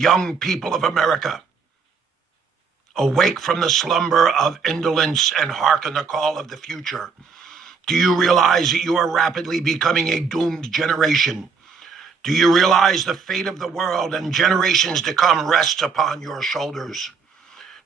Young people of America, awake from the slumber of indolence and hearken the call of the future. Do you realize that you are rapidly becoming a doomed generation? Do you realize the fate of the world and generations to come rests upon your shoulders?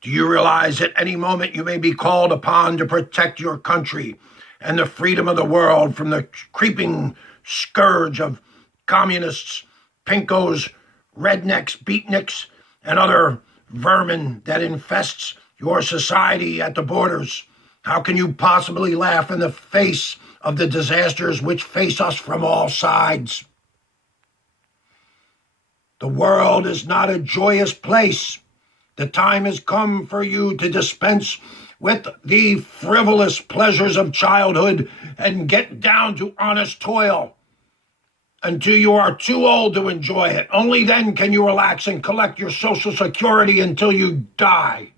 Do you realize at any moment you may be called upon to protect your country and the freedom of the world from the creeping scourge of communists, pinkos, rednecks, beatniks, and other vermin that infests your society at the borders? How can you possibly laugh in the face of the disasters which face us from all sides? The world is not a joyous place. The time has come for you to dispense with the frivolous pleasures of childhood and get down to honest toil until you are too old to enjoy it. Only then can you relax and collect your Social Security until you die.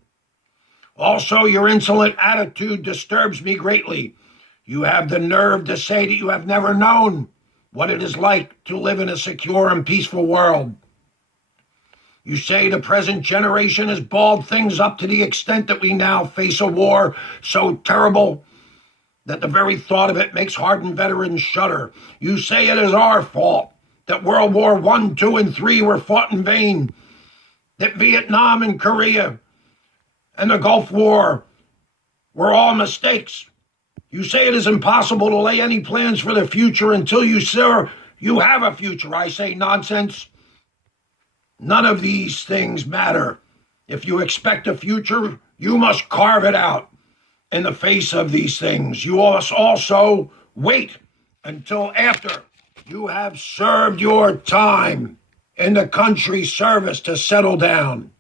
Also, your insolent attitude disturbs me greatly. You have the nerve to say that you have never known what it is like to live in a secure and peaceful world. You say the present generation has balled things up to the extent that we now face a war so terrible that the very thought of it makes hardened veterans shudder. You say it is our fault, that World War I, II, and III were fought in vain, that Vietnam and Korea and the Gulf War were all mistakes. You say it is impossible to lay any plans for the future until you have a future. I say nonsense. None of these things matter. If you expect a future, you must carve it out. In the face of these things, you must also wait until after you have served your time in the country's service to settle down.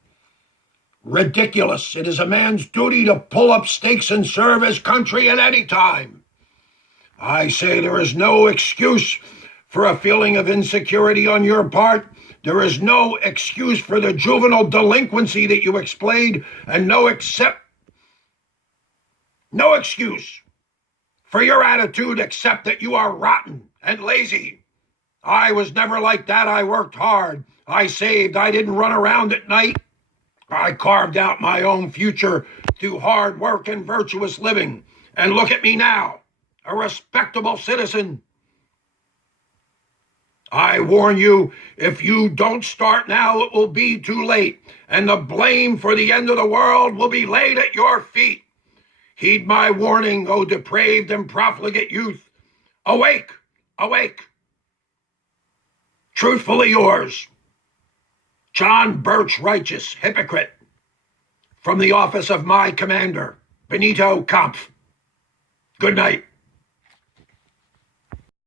Ridiculous. It is a man's duty to pull up stakes and serve his country at any time. I say there is no excuse for a feeling of insecurity on your part. There is no excuse for the juvenile delinquency that you explained, and no excuse for your attitude except that you are rotten and lazy. I was never like that. I worked hard. I saved. I didn't run around at night. I carved out my own future through hard work and virtuous living. And look at me now, a respectable citizen. I warn you, if you don't start now, it will be too late, and the blame for the end of the world will be laid at your feet. Heed my warning, O depraved and profligate youth. Awake, awake. Truthfully yours, John Birch, righteous, hypocrite, from the office of my commander, Benito, Kampf. Good night.